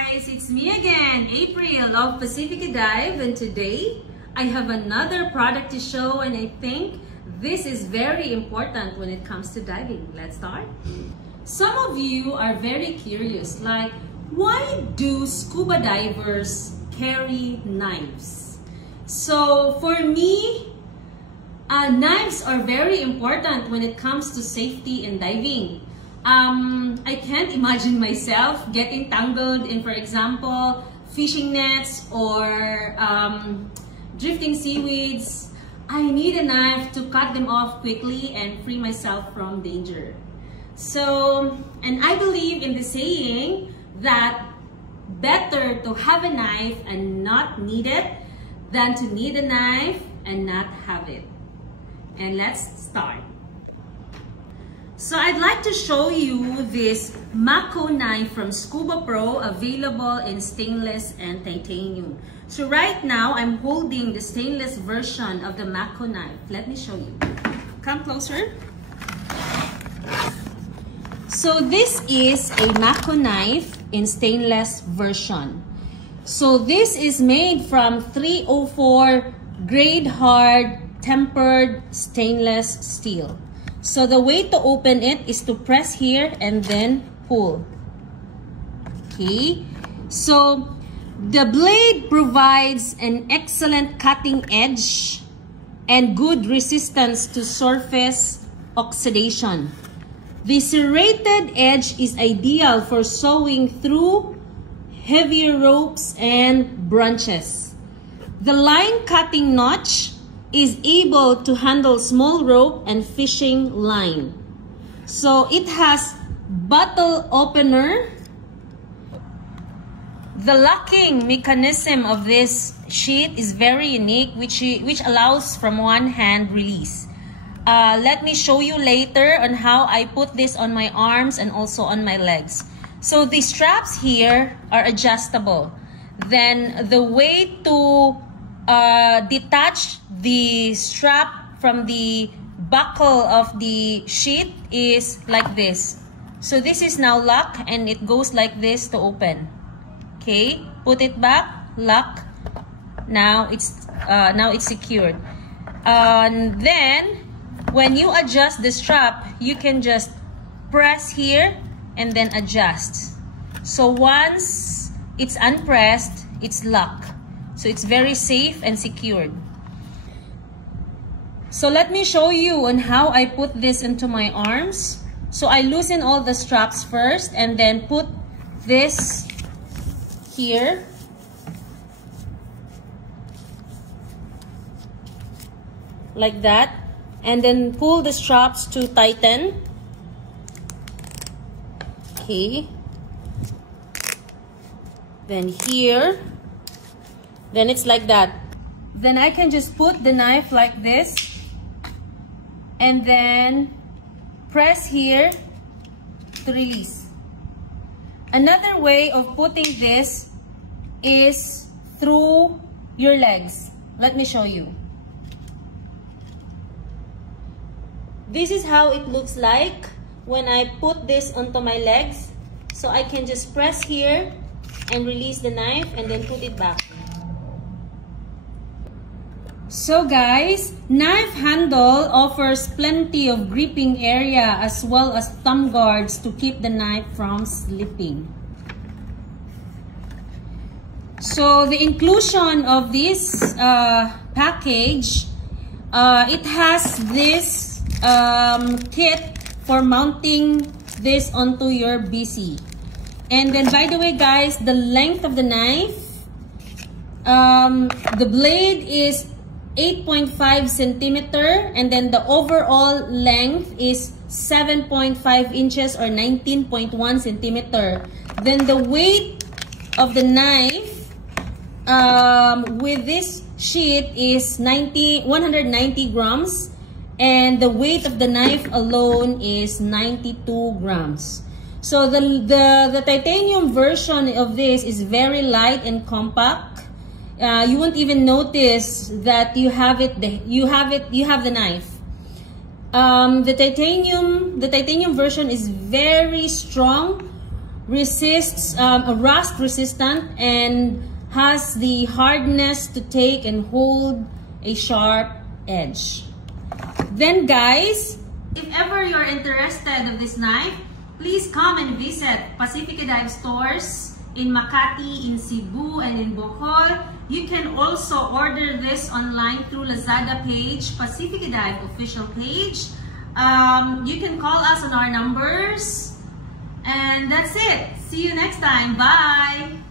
guys, it's me again, April of Pacific Dive, and today I have another product to show, and I think this is very important when it comes to diving. Let's start. Some of you are very curious, like, why do scuba divers carry knives? So for me, knives are very important when it comes to safety and diving. I can't imagine myself getting tangled in, for example, fishing nets or drifting seaweeds. I need a knife to cut them off quickly and free myself from danger. So, and I believe in the saying that better to have a knife and not need it than to need a knife and not have it. And let's start. So I'd like to show you this Mako knife from Scuba Pro, available in stainless and titanium. So right now, I'm holding the stainless version of the Mako knife. Let me show you. Come closer. So this is a Mako knife in stainless version. So this is made from 304 grade hard tempered stainless steel. So the way to open it is to press here and then pull. Okay, so the blade provides an excellent cutting edge and good resistance to surface oxidation. The serrated edge is ideal for sewing through heavier ropes and branches. The line cutting notch is able to handle small rope and fishing line. So it has bottle opener. The locking mechanism of this sheet is very unique, which allows from one hand release. Let me show you later on how I put this on my arms and also on my legs. So the straps here are adjustable. Then the way to detach the strap from the buckle of the sheet is like this. So this is now locked and it goes like this to open. Okay, put it back, lock. Now it's secured. And then when you adjust the strap, you can just press here and then adjust. So once it's unpressed, it's locked. So it's very safe and secured. So let me show you on how I put this into my arms. So I loosen all the straps first and then put this here. Like that. And then pull the straps to tighten. Okay. Then here. Then it's like that. Then I can just put the knife like this and then press here to release. Another way of putting this is through your legs. Let me show you. This is how it looks like when I put this onto my legs. So I can just press here and release the knife and then put it back. So guys, knife handle offers plenty of gripping area as well as thumb guards to keep the knife from slipping. So the inclusion of this package, it has this kit for mounting this onto your BC. And then, by the way guys, the length of the knife, the blade is 8.5 centimeter, and then the overall length is 7.5 inches or 19.1 centimeter. Then the weight of the knife with this sheet is 190 grams, and the weight of the knife alone is 92 grams. So the titanium version of this is very light and compact. You won't even notice that you have the knife. The titanium version is very strong, resists, rust resistant, and has the hardness to take and hold a sharp edge. Then guys, if ever you're interested of this knife, please come and visit Pacifica Dive stores in Makati, in Cebu, and in Bohol. You can also order this online through Lazada page, Pacifica Dive official page. You can call us on our numbers. And that's it. See you next time. Bye!